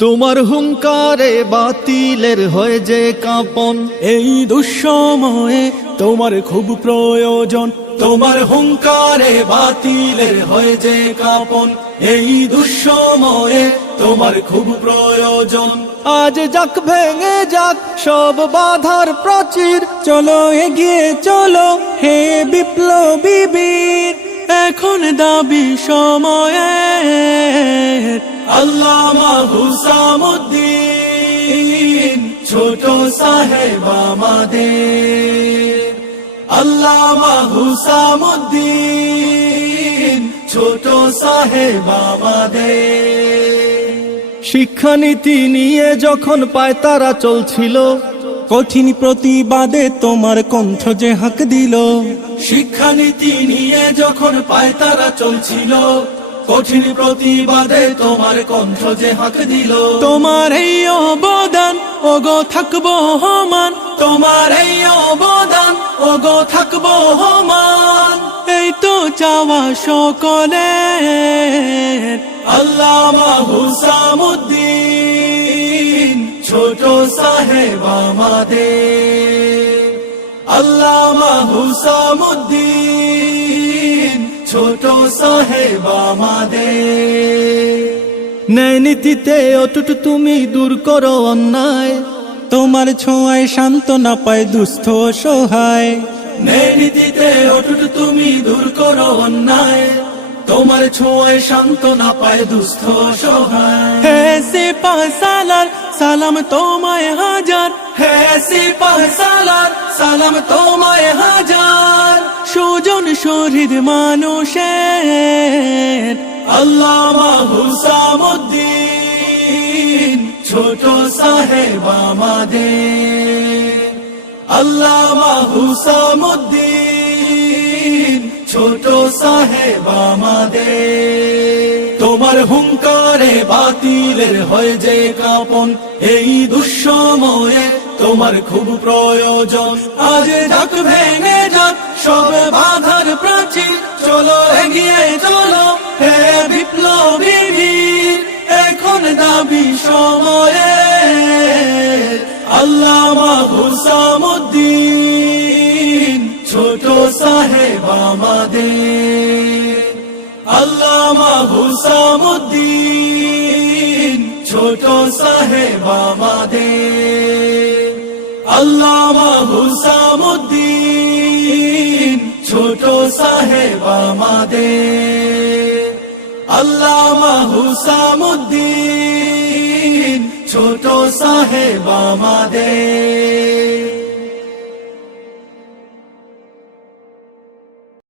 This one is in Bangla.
তোমার হুঙ্কারে বাতিলের হয়ে যে কাঁপন, এই দুঃসময়ে তোমার খুব প্রয়োজন। তোমার হুঙ্কারে বাতিলের হয়ে যে কাঁপন, এই দুঃসময়ে তোমার খুব প্রয়োজন। আজ যাক ভেঙে যাক সব বাধার প্রাচীর, চলো এগিয়ে চলো হে বিপ্লবী বীর, এখন দাবি সময়ের। আল্লামা হুসামুদ্দিন ছোট সাহেব আমাদের, আল্লামা হুসামুদ্দিন ছোট সাহেব আমাদের। শিক্ষানীতি নিয়ে যখন পায়তারা চলছিল, কঠিন প্রতিবাদে তোমার কণ্ঠ যে হাঁক দিল। শিক্ষানীতি নিয়ে যখন পায়তারা চলছিল, কঠিন প্রতিবাদে তোমার কণ্ঠ যে হাঁক দিল। তোমার এই অবদান ওগো থাকবো হমান, তোমার এই অবদান ওগো থাকবো হমান। এই তো চাওয়া সকলের। আল্লামা হুসামুদ্দিন ছোট সাহেব আমাদের, আল্লামা হুসামুদ্দিন ছোট সাহেব আমাদের। ন্যায় নীতিতে অটুট তুমি দূর করো অন্যায়, তোমার ছোঁয়ায় সান্ত্বনা পায় দুস্থ সহায়। ন্যায় নীতিতে অটুট তুমি দূর করো অন্যায়, তোমার ছোঁয়ায় সান্ত্বনা পায় দুস্থ সহায়। হে সিপাহ সালার সালাম তোমায় হাজার, হে সিপাহ সালার সালাম তোমায় হাজার। সুজন শহীদ মানুষের। আল্লামা হুসামুদ্দিন ছোট সাহেব আমাদের, আল্লামা হুসামুদ্দিন ছোট সাহেব আমাদের। তোমার হুঙ্কারে বাতিলের হয়ে যে কাঁপন, এই দুঃসময়ে তোমার খুব প্রয়োজন। আজ যাক ভেঙে যাক সব বাধার প্রাচীর, চলো এগিয়ে চলো হে বিপ্লবী বীর, এখন দাবি সময়ের। আল্লামা হুসামুদ্দিন ছোট সাহেব আমাদের, আল্লামা হুসামুদ্দিন ছোট সাহেব আমাদের, আল্লামা হুসামুদ্দিন ছোট সাহেব আমাদের, আল্লামা হুসামুদ্দিন ছোট সাহেব আমাদের।